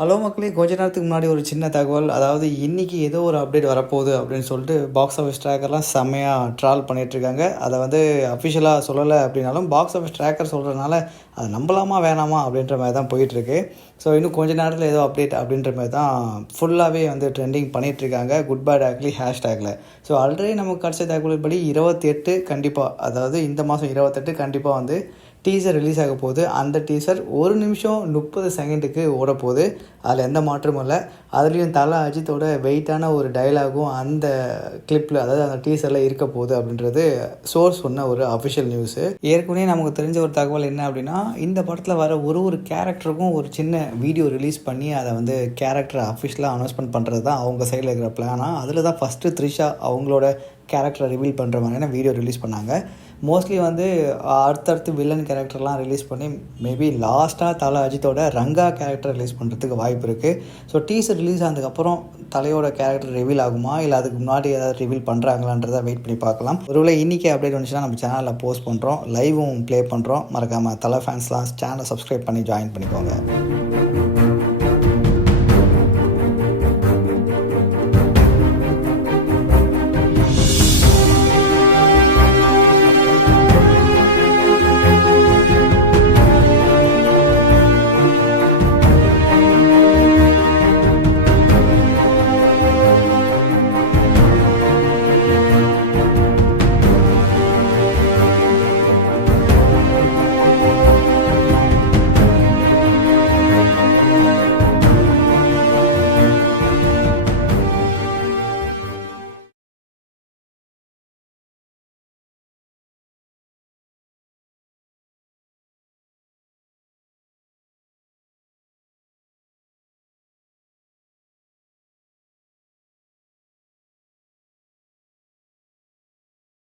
Hello மக்களே, கொஞ்ச நேரத்துக்கு முன்னாடி ஒரு சின்ன தகவல். அதாவது இன்னைக்கு ஏதோ ஒரு அப்டேட் வரப்போகுது அப்படின்னு சொல்லிட்டு பாக்ஸ் ஆஃபீஸ் ட்ராக்கர்லாம் செம்மையாக ட்ரால் பண்ணிகிட்ருக்காங்க. அதை வந்து அஃபிஷியலாக சொல்லலை அப்படின்னாலும் பாக்ஸ் ஆஃபீஸ் ட்ராக்கர் சொல்கிறதுனால அதை நம்பலாமா வேணாமா அப்படின்ற மாதிரி தான் போயிட்டுருக்கு. ஸோ இன்னும் கொஞ்ச நேரத்தில் ஏதோ அப்டேட் அப்படின்ற மாதிரி தான் ஃபுல்லாகவே வந்து ட்ரெண்டிங் பண்ணிகிட்ருக்காங்க குட் பேட் ஆக்லி ஹேஷ்டேக்கில். ஸோ ஆல்ரெடி நமக்கு கிடச்ச தகவல் படி 28 கண்டிப்பாக, அதாவது இந்த மாதம் 28 கண்டிப்பாக வந்து டீசர் ரிலீஸ் ஆக போகுது. அந்த டீசர் 1 நிமிஷம் 30 செகண்டுக்கு ஓடப்போகுது. அதில் எந்த மாற்றமும் இல்லை. அதுலேயும் தல அஜித்தோட வெயிட்டான ஒரு டைலாகும் அந்த கிளிப்பில், அதாவது அந்த டீசரில் இருக்க போகுது அப்படின்றது சோர்ஸ் சொன்ன ஒரு அஃபிஷியல் நியூஸு. ஏற்கனவே நமக்கு தெரிஞ்ச ஒரு தகவல் என்ன அப்படின்னா, இந்த படத்தில் வர ஒரு கேரக்டருக்கும் ஒரு சின்ன வீடியோ ரிலீஸ் பண்ணி அதை வந்து கேரக்டரை அஃபிஷியலாக அனௌன்ஸ்மெண்ட் பண்ணுறது தான் அவங்க சைடில் இருக்கிற பிளானாக. அதில் தான் ஃபஸ்ட்டு த்ரிஷா அவங்களோட கேரக்டரை ரிவீல் பண்ணுற மாதிரியான வீடியோ ரிலீஸ் பண்ணாங்க. மோஸ்ட்லி வந்து அடுத்தடுத்து வில்லன் கேரக்டர்லாம் ரிலீஸ் பண்ணி மேபி லாஸ்ட்டாக தலை அஜித்தோட ரங்கா கேரக்டர் ரிலீஸ் பண்ணுறதுக்கு வாய்ப்பு இருக்குது. ஸோ டீசர் ரிலீஸ் ஆனதுக்கப்புறம் தலையோட கேரக்டர் ரிவீல் ஆகுமா, இல்லை அதுக்கு முன்னாடி ஏதாவது ரிவீல் பண்ணுறாங்களான்றதை வெயிட் பண்ணி பார்க்கலாம். ஒருவேளை இன்றைக்கி அப்டேட் வந்துச்சுன்னா நம்ம சேனலில் போஸ்ட் பண்ணுறோம், லைவும் ப்ளே பண்ணுறோம். மறக்காமல் தலை ஃபேன்ஸ்லாம் சேனலை சப்ஸ்கிரைப் பண்ணி ஜாயின் பண்ணிக்கோங்க.